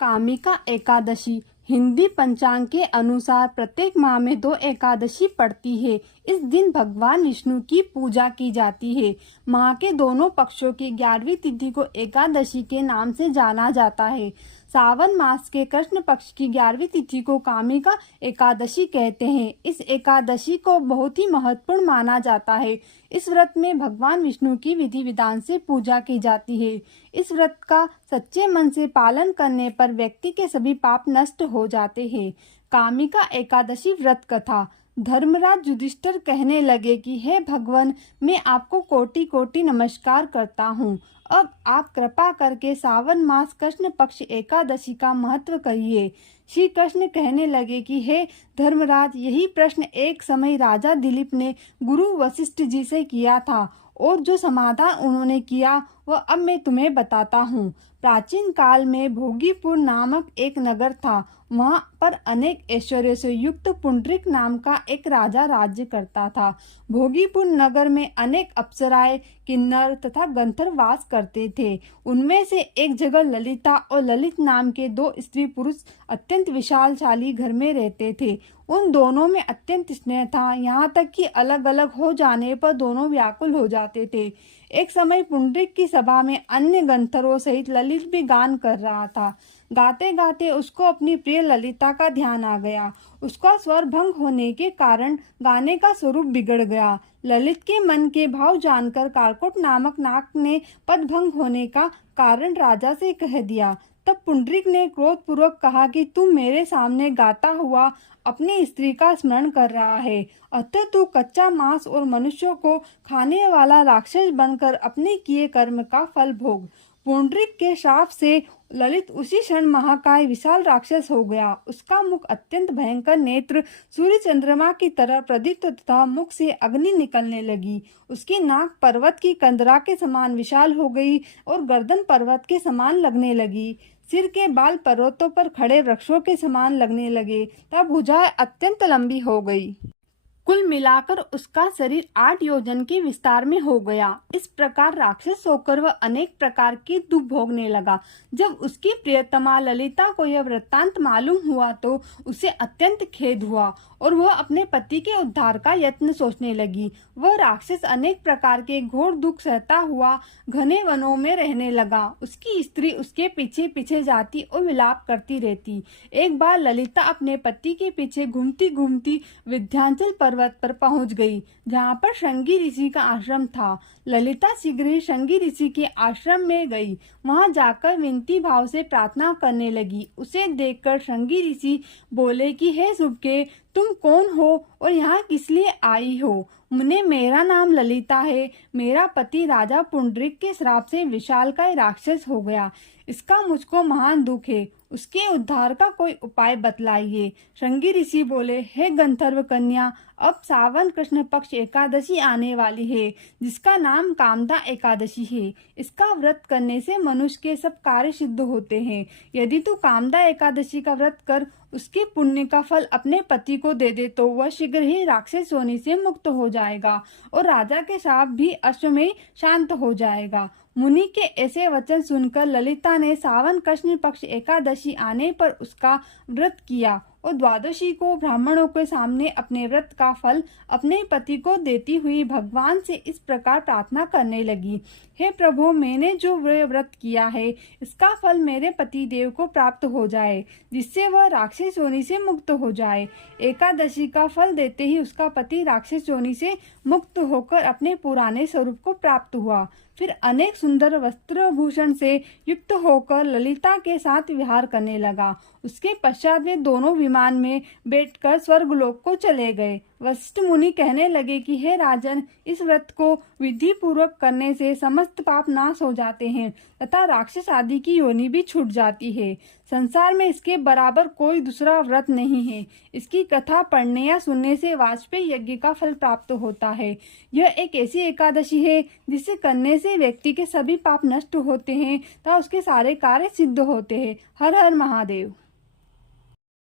कामिका एकादशी हिंदी पंचांग के अनुसार प्रत्येक माह में 2 एकादशी पड़ती है। इस दिन भगवान विष्णु की पूजा की जाती है। माह के दोनों पक्षों की 11वीं तिथि को एकादशी के नाम से जाना जाता है। सावन मास के कृष्ण पक्ष की 11वीं तिथि को कामिका एकादशी कहते हैं। इस एकादशी को बहुत ही महत्वपूर्ण माना जाता है। इस व्रत में भगवान विष्णु की विधि विधान से पूजा की जाती है। इस व्रत का सच्चे मन से पालन करने पर व्यक्ति के सभी पाप नष्ट हो जाते हैं। कामिका एकादशी व्रत कथा। धर्मराज युधिष्ठिर कहने लगे कि हे भगवान, मैं आपको कोटि कोटि नमस्कार करता हूँ। अब आप कृपा करके सावन मास कृष्ण पक्ष एकादशी का महत्व कहिए। श्री कृष्ण कहने लगे कि हे धर्मराज, यही प्रश्न एक समय राजा दिलीप ने गुरु वशिष्ठ जी से किया था और जो समाधान उन्होंने किया वह अब मैं तुम्हें बताता हूँ। प्राचीन काल में भोगीपुर नामक एक नगर था। वहाँ पर अनेक ऐश्वर्य से युक्त पुंडरीक नाम का एक राजा राज्य करता था। भोगीपुर नगर में अनेक अप्सराएं, किन्नर तथा गंधर्व वास करते थे। उनमें से एक जगह ललिता और ललित नाम के 2 स्त्री पुरुष अत्यंत विशालशाली घर में रहते थे। उन दोनों में अत्यंत स्नेह था, यहाँ तक कि अलग अलग हो जाने पर दोनों व्याकुल हो जाते थे। एक समय पुंडरीक की सभा में अन्य गंधर्वों सहित ललित भी गान कर रहा था। गाते गाते उसको अपनी प्रिय ललिता का ध्यान आ गया। उसका स्वर भंग होने के कारण गाने का स्वरूप बिगड़ गया। ललित के मन के भाव जानकर कालकोट नामक नाग ने पद भंग होने का कारण राजा से कह दिया। तब पुंडरीक ने क्रोधपूर्वक कहा कि तू मेरे सामने गाता हुआ अपनी स्त्री का स्मरण कर रहा है, अतः तू कच्चा मांस और मनुष्यों को खाने वाला राक्षस बनकर अपने किए कर्म का फल भोग। पुंडरीक के श्राप से ललित उसी क्षण महाकाय विशाल राक्षस हो गया। उसका मुख अत्यंत भयंकर, नेत्र सूर्य चंद्रमा की तरह प्रदीप्त तथा मुख से अग्नि निकलने लगी। उसकी नाक पर्वत की कंदरा के समान विशाल हो गई और गर्दन पर्वत के समान लगने लगी। सिर के बाल पर्वतों पर खड़े वृक्षों के समान लगने लगे तब भुजाएं अत्यंत लंबी हो गई। कुल मिलाकर उसका शरीर 8 योजन के विस्तार में हो गया। इस प्रकार राक्षस होकर वह अनेक प्रकार के दुख भोगने लगा। जब उसकी प्रियतमा ललिता को यह वृत्तांत मालूम हुआ तो उसे अत्यंत खेद हुआ और वह अपने पति के उद्धार का यत्न सोचने लगी। वह राक्षस अनेक प्रकार के घोर दुख सहता हुआ घने वनों में रहने लगा। उसकी स्त्री उसके पीछे पीछे जाती और विलाप करती रहती। एक बार ललिता अपने पति के पीछे घूमती घूमती विंध्याचल पर्वत पर पहुंच गई, जहां पर श्रृंगी ऋषि का आश्रम था। ललिता शीघ्र ही श्रृंगी ऋषि के आश्रम में गई। वहां जाकर विनती भाव से प्रार्थना करने लगी। उसे देखकर श्रृंगी ऋषि बोले कि हे शुभके, तुम कौन हो और यहाँ किस लिए आई हो? मुने, मेरा नाम ललिता है। मेरा पति राजा पुंडरीक के श्राप से विशालकाय राक्षस हो गया। इसका मुझको महान दुख है। उसके उद्धार का कोई उपाय बतलाइए। श्रृंगी ऋषि बोले, हे गंधर्व कन्या, अब सावन कृष्ण पक्ष एकादशी आने वाली है, जिसका नाम कामदा एकादशी है। इसका व्रत करने से मनुष्य के सब कार्य सिद्ध होते हैं। यदि तू कामदा एकादशी का व्रत कर उसके पुण्य का फल अपने पति को दे दे तो वह शीघ्र ही राक्षस योनि से मुक्त हो जाएगा और राजा के शाप भी अश्व में शांत हो जाएगा। मुनि के ऐसे वचन सुनकर ललिता ने सावन कृष्ण पक्ष एकादशी आने पर उसका व्रत किया और द्वादशी को ब्राह्मणों के सामने अपने व्रत का फल अपने पति को देती हुई भगवान से इस प्रकार प्रार्थना करने लगी, हे प्रभु, मैंने जो व्रत किया है इसका फल मेरे पति देव को प्राप्त हो जाए, जिससे वह राक्षस योनि से मुक्त हो जाए। एकादशी का फल देते ही उसका पति राक्षस योनि से मुक्त होकर अपने पुराने स्वरूप को प्राप्त हुआ। फिर अनेक सुंदर वस्त्र भूषण से युक्त होकर ललिता के साथ विहार करने लगा। उसके पश्चात वे दोनों विमान में बैठकर स्वर्गलोक को चले गए। वशिष्ठ मुनि कहने लगे कि हे राजन, इस व्रत को विधि पूर्वक करने से समस्त पाप नाश हो जाते हैं तथा राक्षस आदि की योनि भी छूट जाती है। संसार में इसके बराबर कोई दूसरा व्रत नहीं है। इसकी कथा पढ़ने या सुनने से वाजपेयी यज्ञ का फल प्राप्त होता है। यह एक ऐसी एकादशी है जिसे करने से व्यक्ति के सभी पाप नष्ट होते हैं तथा उसके सारे कार्य सिद्ध होते हैं। हर हर महादेव।